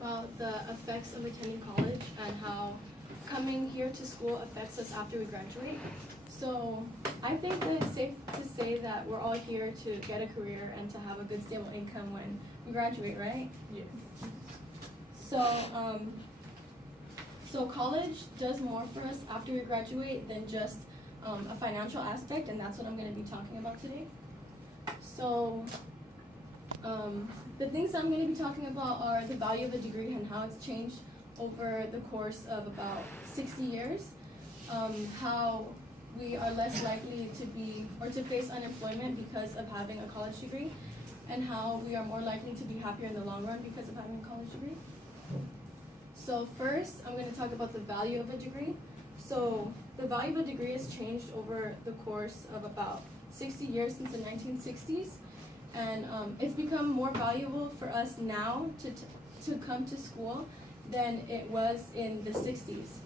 about the effects of attending college and how coming here to school affects us after we graduate. So I think that it's safe to say that we're all here to get a career and to have a good stable income when we graduate, right? Yes. So college does more for us after we graduate than just a financial aspect, and that's what I'm going to be talking about today. So the things I'm going to be talking about are the value of a degree and how it's changed over the course of about 60 years, how we are less likely to be or to face unemployment because of having a college degree, and how we are more likely to be happier in the long run because of having a college degree. So first, I'm going to talk about the value of a degree. So the value of a degree has changed over the course of about 60 years since the 1960s, and it's become more valuable for us now to come to school than it was in the 60s.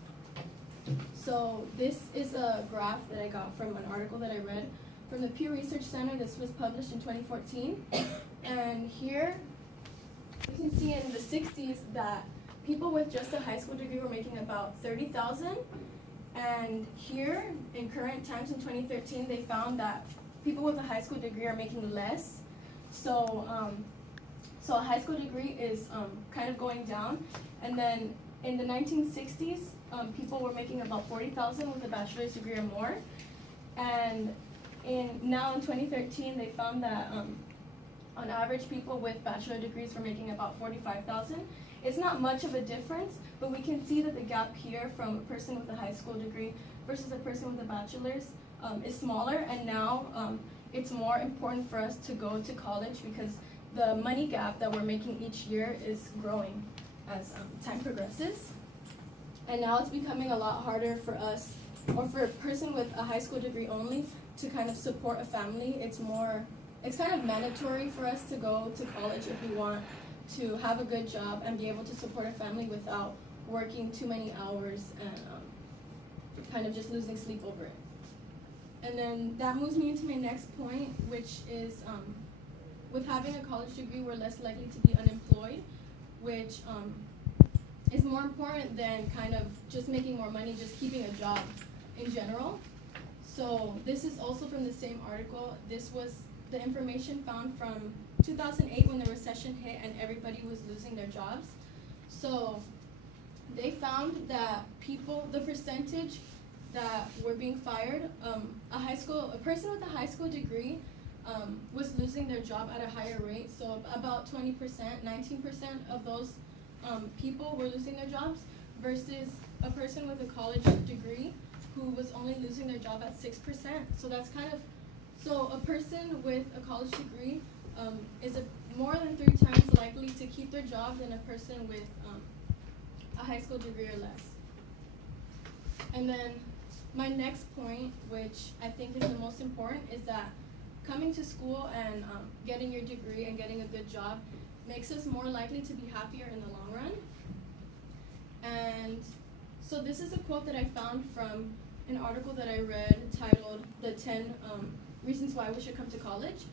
So this is a graph that I got from an article that I read from the Pew Research Center. This was published in 2014, and here you can see in the 60s that people with just a high school degree were making about $30,000, and here in current times in 2013 they found that people with a high school degree are making less. So a high school degree is kind of going down, and then in the 1960s people were making about $40,000 with a bachelor's degree or more, and now in 2013 they found that on average people with bachelor degrees were making about $45,000. It's not much of a difference, but we can see that the gap here from a person with a high school degree versus a person with a bachelor's is smaller, and now it's more important for us to go to college because the money gap that we're making each year is growing as time progresses. And now it's becoming a lot harder for us, or for a person with a high school degree only, to kind of support a family. It's kind of mandatory for us to go to college if we want to have a good job and be able to support a family without working too many hours and kind of just losing sleep over it. And then that moves me into my next point, which is with having a college degree, we're less likely to be unemployed, which is more important than kind of just making more money, just keeping a job in general. So this is also from the same article. This was the information found from 2008 when the recession hit and everybody was losing their jobs. So they found that the percentage that were being fired, a person with a high school degree was losing their job at a higher rate. So about 20%, 19% of those people were losing their jobs, versus a person with a college degree who was only losing their job at 6%. So a person with a college degree is more than 3 times likely to keep their job than a person with a high school degree or less. And then my next point, which I think is the most important, is that coming to school and getting your degree and getting a good job makes us more likely to be happier in the long run. And so this is a quote that I found from an article that I read titled "The 10 Reasons Why We Should Come to College."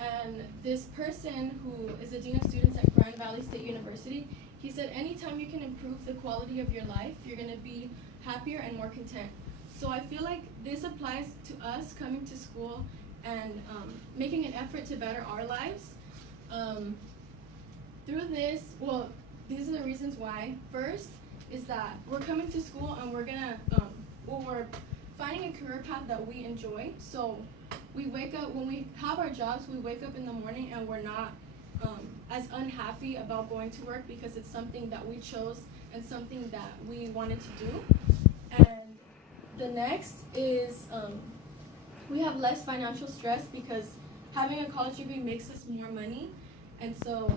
And this person, who is a dean of students at Grand Valley State University, he said, anytime you can improve the quality of your life, you're going to be happier and more content. So I feel like this applies to us coming to school and making an effort to better our lives. Through this, these are the reasons why. First is that we're coming to school and we're finding a career path that we enjoy. So we wake up, when we have our jobs, we wake up in the morning and we're not as unhappy about going to work because it's something that we chose and something that we wanted to do. And the next is we have less financial stress because having a college degree makes us more money, and so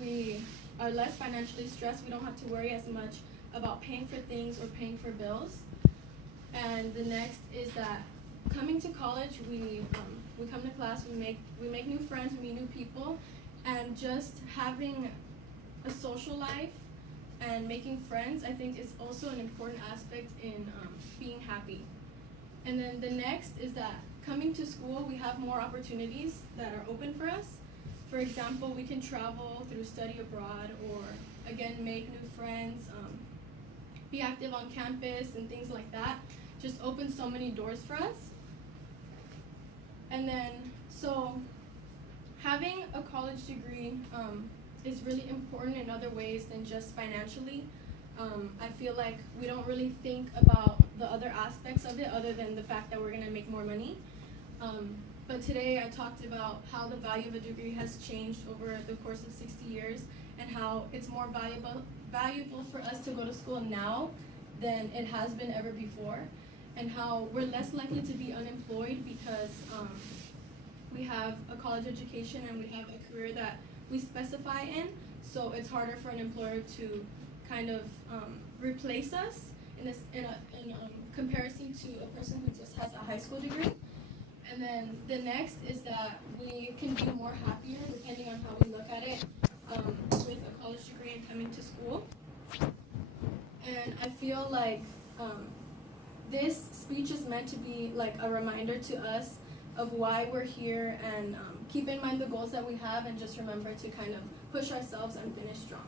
we are less financially stressed. We don't have to worry as much about paying for things or paying for bills. And the next is that coming to college, we come to class, we make new friends, we meet new people, and just having a social life and making friends, I think, is also an important aspect in being happy. And then the next is that coming to school, we have more opportunities that are open for us. For example, we can travel through study abroad or again, make new friends, be active on campus and things like that. Just opens so many doors for us. And then, so having a college degree is really important in other ways than just financially. I feel like we don't really think about the other aspects of it other than the fact that we're gonna make more money. But today I talked about how the value of a degree has changed over the course of 60 years and how it's more valuable for us to go to school now than it has been ever before, and how we're less likely to be unemployed because we have a college education and we have a career that we specify in, so it's harder for an employer to kind of replace us in comparison to a person who just has a high school degree. And then the next is that we can be more happier depending on how we look at it with a college degree and coming to school. And I feel like this speech is meant to be like a reminder to us of why we're here, and keep in mind the goals that we have, and just remember to kind of push ourselves and finish strong.